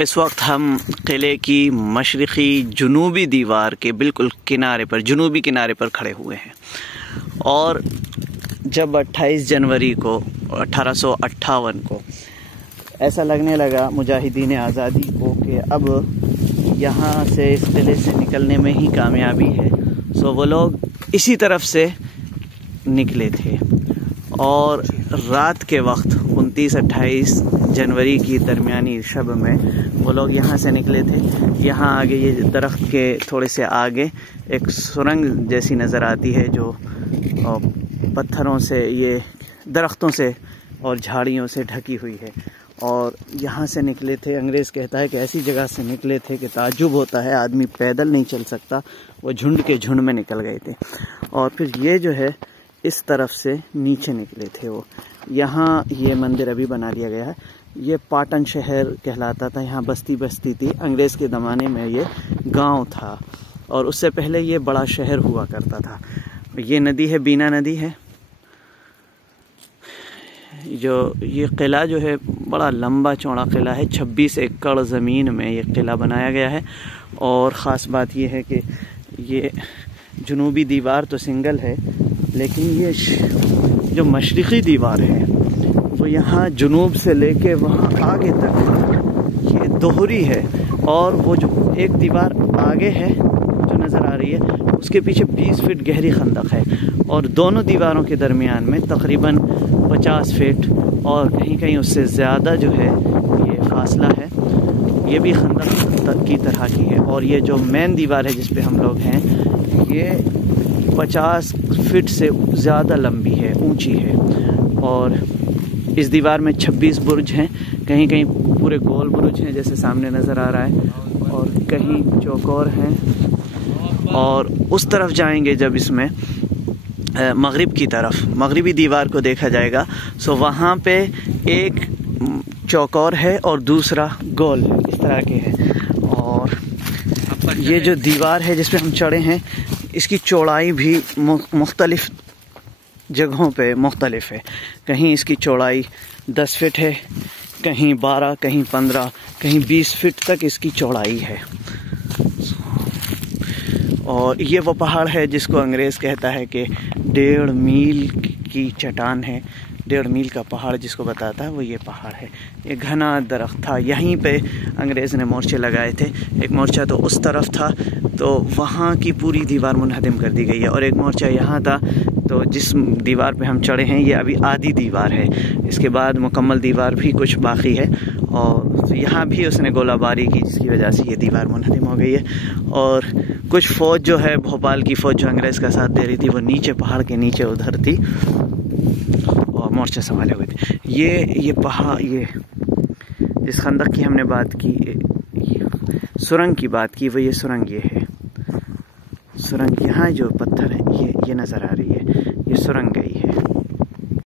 इस वक्त हम किले की मशरक़ी जुनूबी दीवार के बिल्कुल किनारे पर, जुनूबी किनारे पर खड़े हुए हैं। और जब 28 जनवरी को 1858 को ऐसा लगने लगा मुजाहिदीन आज़ादी को कि अब यहाँ से, इस किले से निकलने में ही कामयाबी है, सो वो लोग इसी तरफ से निकले थे। और रात के वक्त 29-28 जनवरी की दरमियानी शब में वो लोग यहाँ से निकले थे। यहाँ आगे, ये दरख्त के थोड़े से आगे एक सुरंग जैसी नज़र आती है जो पत्थरों से, ये दरख्तों से और झाड़ियों से ढकी हुई है। और यहाँ से निकले थे। अंग्रेज़ कहता है कि ऐसी जगह से निकले थे कि ताज्जुब होता है, आदमी पैदल नहीं चल सकता। वो झुंड के झुंड में निकल गए थे। और फिर ये जो है इस तरफ से नीचे निकले थे वो। यहाँ ये मंदिर अभी बना लिया गया है। ये पाटन शहर कहलाता था, यहाँ बस्ती बस्ती थी। अंग्रेज़ के ज़माने में ये गांव था और उससे पहले ये बड़ा शहर हुआ करता था। ये नदी है, बीना नदी है। जो ये किला जो है बड़ा लंबा चौड़ा किला है। 26 एकड़ ज़मीन में ये किला बनाया गया है। और ख़ास बात ये है कि ये जुनूबी दीवार तो सिंगल है, लेकिन ये जो मशरिक़ी दीवार है वो यहाँ जुनूब से लेके वहाँ आगे तक ये दोहरी है। और वो जो एक दीवार आगे है जो नज़र आ रही है, उसके पीछे 20 फीट गहरी खंदक है। और दोनों दीवारों के दरमियान में तकरीबन 50 फीट और कहीं कहीं उससे ज़्यादा जो है ये फासला है। ये भी खंदक की तरह की है। और ये जो मेन दीवार है जिस पे हम लोग हैं, ये 50 फीट से ज़्यादा लंबी है, ऊंची है। और इस दीवार में 26 बुर्ज हैं। कहीं कहीं पूरे गोल बुर्ज हैं जैसे सामने नज़र आ रहा है, और कहीं चौकोर हैं। और उस तरफ जाएंगे जब इसमें मगरिब की तरफ, मगरिबी दीवार को देखा जाएगा, सो वहाँ पे एक चौकोर है और दूसरा गोल है, इस तरह के हैं। और ये जो दीवार है जिस पे हम चढ़े हैं, इसकी चौड़ाई भी मुख्तलिफ जगहों पे मुख्तलिफ है। कहीं इसकी चौड़ाई 10 फीट है, कहीं 12, कहीं 15, कहीं 20 फीट तक इसकी चौड़ाई है। और ये वो पहाड़ है जिसको अंग्रेज़ कहता है कि 1.5 मील की चट्टान है। 1.5 मील का पहाड़ जिसको बताता है वो ये पहाड़ है। ये घना दरख्त था। यहीं पे अंग्रेज़ ने मोर्चे लगाए थे। एक मोर्चा तो उस तरफ था, तो वहाँ की पूरी दीवार मुनहदम कर दी गई है। और एक मोर्चा यहाँ था, तो जिस दीवार पे हम चढ़े हैं ये अभी आधी दीवार है। इसके बाद मुकम्मल दीवार भी कुछ बाकी है। और यहाँ भी उसने गोलाबारी की जिसकी वजह से ये दीवार मुनहदम हो गई है। और कुछ फ़ौज जो है, भोपाल की फ़ौज जो अंग्रेज़ का साथ दे रही थी, वो नीचे पहाड़ के नीचे उधर थी और मोर्चे संभाले हुए थे। ये पहाड़, ये जिस खंदक की हमने बात की, ये सुरंग की बात की, वो ये सुरंग ये है। सुरंग यहाँ जो पत्थर है ये नज़र आ रही है, ये सुरंग गई है।